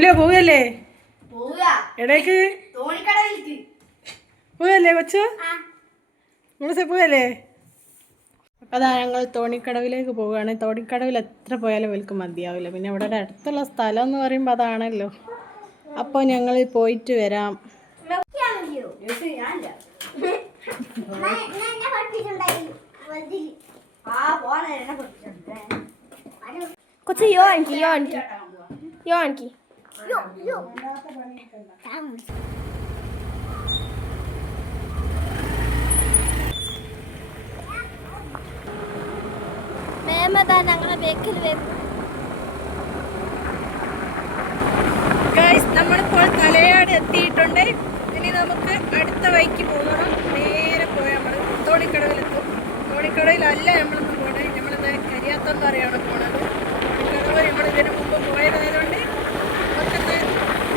അമ്പിളിയോ പോവല്ലേ എടേക്ക് പോവല്ലേ കൊച്ചു ഇവിടെ പോവല്ലേ? അപ്പം അതാ ഞങ്ങൾ തോണിക്കടവിലേക്ക് പോവുകയാണ്. തോണിക്കടവിൽ എത്ര പോയാലും വിൽക്കും മതിയാവില്ല. പിന്നെ ഇവിടെ അടുത്തുള്ള സ്ഥലം എന്ന് പറയുമ്പോൾ അതാണല്ലോ. അപ്പോൾ ഞങ്ങൾ പോയിട്ട് വരാം. കൊച്ചു യോ ആൻറ്റി ഞങ്ങളെ ബേക്കിൽ വരും. നമ്മളിപ്പോൾ തലയാട് എത്തിയിട്ടുണ്ട്. ഇനി നമുക്ക് അടുത്ത വഴിക്ക് പോകണം. നേരെ പോയി നമ്മൾ തോണിക്കടവിലെത്തും. തോണിക്കടവിലല്ല നമ്മളിന്ന് പോകണേ, നമ്മളിന്ന് കരിയാത്തമ്പാറയാണ് പോണത്. തോണിക്കടവ് നമ്മൾ ഇതിന് മുമ്പ് പോയതായതുകൊണ്ട് നമുക്കിന്ന്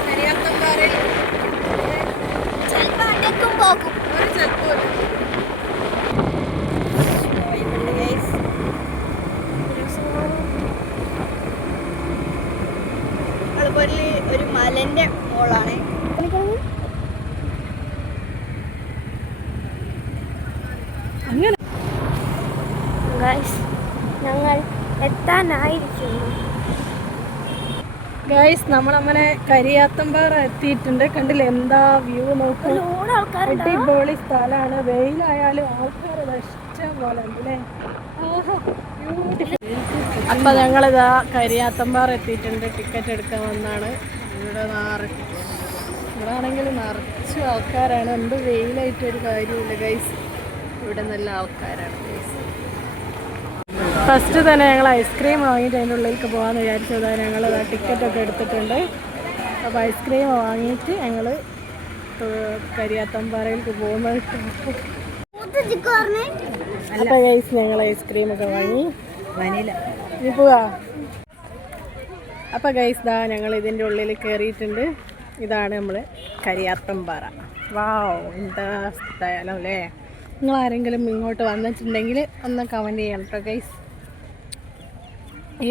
കരിയാത്തമ്പാറയിൽ ചിലപ്പോൾ പോകും. ഒരു ചിലപ്പോൾ ഒരു മലന്റെ മോളാണ്. അങ്ങനെ ഞങ്ങൾ എത്താനായിരിക്കുന്നു. ഗൈസ് നമ്മളങ്ങനെ കരിയാത്തമ്പാറ എത്തിയിട്ടുണ്ട്. കണ്ടില്ലേ എന്താ വ്യൂ നോക്കും. അടിപൊളി സ്ഥലമാണ്. വെയിലായാലും ആൾക്കാർ ഇഷ്ടം പോലെ ഉണ്ടല്ലേ. അപ്പൊ ഞങ്ങളിതാ കരിയാത്തമ്പാറ എത്തിയിട്ടുണ്ട്. ടിക്കറ്റ് എടുക്കാൻ വന്നാണ്. ഇവിടെ ആണെങ്കിൽ നിറച്ച് ആൾക്കാരാണ്. എന്ത് വെയിലായിട്ടൊരു കാര്യമില്ല ഗൈസ്. ഇവിടെ നല്ല ആൾക്കാരാണ് ഗൈസ്. ഫസ്റ്റ് തന്നെ ഞങ്ങൾ ഐസ്ക്രീം വാങ്ങിയിട്ട് അതിൻ്റെ ഉള്ളിലേക്ക് പോകാമെന്ന് വിചാരിച്ചത്. ഞങ്ങൾ ടിക്കറ്റൊക്കെ എടുത്തിട്ടുണ്ട്. അപ്പോൾ ഐസ്ക്രീം വാങ്ങിയിട്ട് ഞങ്ങൾ കരിയാത്തമ്പാറയിലേക്ക് പോകുന്നത്. അപ്പോൾ ഗൈസ് ഞങ്ങൾ ഐസ്ക്രീമൊക്കെ വാങ്ങി വനില ഇനി പോവാ. അപ്പോൾ ഗൈസ് ദാ ഞങ്ങൾ ഇതിൻ്റെ ഉള്ളിൽ കയറിയിട്ടുണ്ട്. ഇതാണ് നമ്മൾ കരിയാത്തമ്പാറ. വാവ് എന്താ സ്ഥലം അല്ലേ. നിങ്ങളാരെങ്കിലും ഇങ്ങോട്ട് വന്നിട്ടുണ്ടെങ്കിൽ ഒന്ന് കമൻറ്റ് ചെയ്യണം കേട്ടോ ഗൈസ്.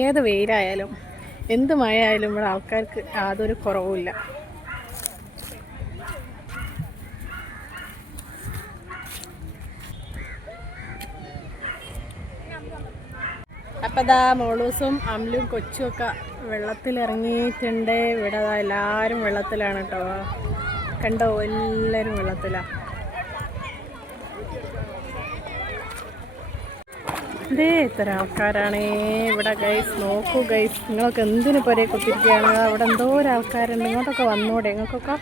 ഏത് വെയിലായാലും എന്ത് മഴ ആയാലും ഇവിടെ ആൾക്കാർക്ക് യാതൊരു കുറവുമില്ല. അപ്പം ദാ മോളൂസും അമ്ലും കൊച്ചും ഒക്കെ വെള്ളത്തിലിറങ്ങിയിട്ടുണ്ട്. ഇവിടെ എല്ലാവരും വെള്ളത്തിലാണ് കേട്ടോ. കണ്ടോ, എല്ലാവരും വെള്ളത്തിലാണ്. ഇതേ ഇത്ര ആൾക്കാരാണ് ഇവിടെ ഗൈസ്. നോക്കൂ ഗൈസ്, നിങ്ങളൊക്കെ എന്തിനു പൊരേ കുത്തിരിക്കുകയാണ്. അവിടെ എന്തോരം ആൾക്കാരുണ്ട്. ഇങ്ങോട്ടൊക്കെ വന്നൂടെ നിങ്ങൾക്കൊക്കെ.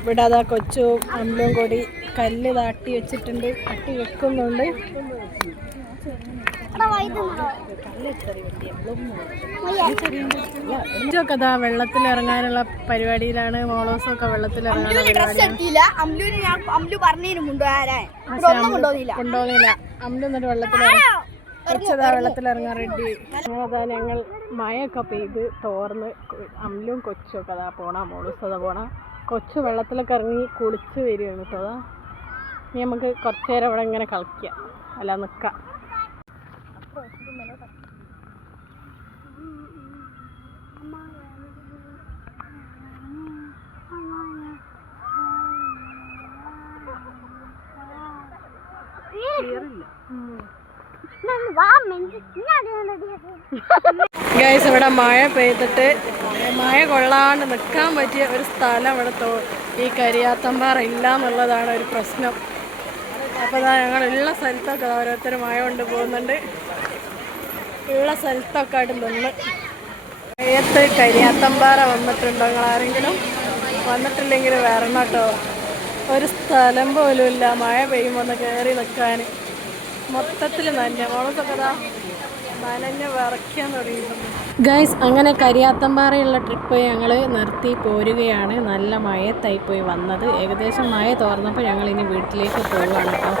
ഇവിടെ അതാ കൊച്ചും അമ്ലും കൂടി കല്ല് താട്ടി വെച്ചിട്ടുണ്ട്. തട്ടി വെക്കുന്നുണ്ട്. കൊച്ചൊക്കെ അതാ വെള്ളത്തിലിറങ്ങാനുള്ള പരിപാടിയിലാണ്. മോളോസൊക്കെ വെള്ളത്തിലിറങ്ങാനുള്ള കൊണ്ടുപോകുന്നില്ല. അമ്ലു എന്നിട്ട് കൊച്ചതാ വെള്ളത്തിലിറങ്ങാൻ റെഡി. അതാ ഞങ്ങൾ മഴയൊക്കെ പെയ്ത് തോർന്ന് അമ്ലും കൊച്ചും ഒക്കെ അതാ പോണ. മോളൂസ് അതാ പോണ. കൊച്ചു വെള്ളത്തിലൊക്കെ ഇറങ്ങി കുളിച്ച് വരികയാണ് കേട്ടോ. അതാ ഇനി നമുക്ക് കുറച്ച് നേരം അവിടെ ഇങ്ങനെ കളിക്കാം, അല്ല നിൽക്കാം. ഗൈസ് ഇവിടെ മഴ പെയ്തിട്ട് മഴ കൊള്ളാണ്ട് നിൽക്കാൻ പറ്റിയ ഒരു സ്ഥലം ഇവിടെ ഈ കരിയാത്തമ്പാറ ഇല്ല എന്നുള്ളതാണ് ഒരു പ്രശ്നം. അപ്പോൾ ഞങ്ങളുള്ള സ്ഥലത്തൊക്കെ ഓരോരുത്തർ മഴ കൊണ്ട് പോകുന്നുണ്ട്. ഉള്ള സ്ഥലത്തൊക്കെ ആയിട്ട് നിന്ന് മഴയത്ത് കരിയാത്തമ്പാറ വന്നിട്ടുണ്ടോ നിങ്ങളാരെങ്കിലും? വന്നിട്ടില്ലെങ്കിൽ വരണം കേട്ടോ. ഒരു സ്ഥലം പോലും ഇല്ല മഴ പെയ്യുമ്പോൾ ഒന്ന് കയറി നിൽക്കാൻ. മൊത്തത്തിൽ നനഞ്ഞ മോളൊക്കെ നനഞ്ഞ് വിറയ്ക്കാൻ തുടങ്ങിയിട്ടുണ്ട് ഗൈസ്. അങ്ങനെ കരിയാത്തമ്പാറയുള്ള ട്രിപ്പ് ഞങ്ങൾ നിർത്തി പോരുകയാണ്. നല്ല മഴയത്തായിപ്പോയി വന്നത്. ഏകദേശം മഴ തോർന്നപ്പോൾ ഞങ്ങൾ ഇനി വീട്ടിലേക്ക് പോവുകയാണ് കേട്ടോ.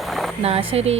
ശരി.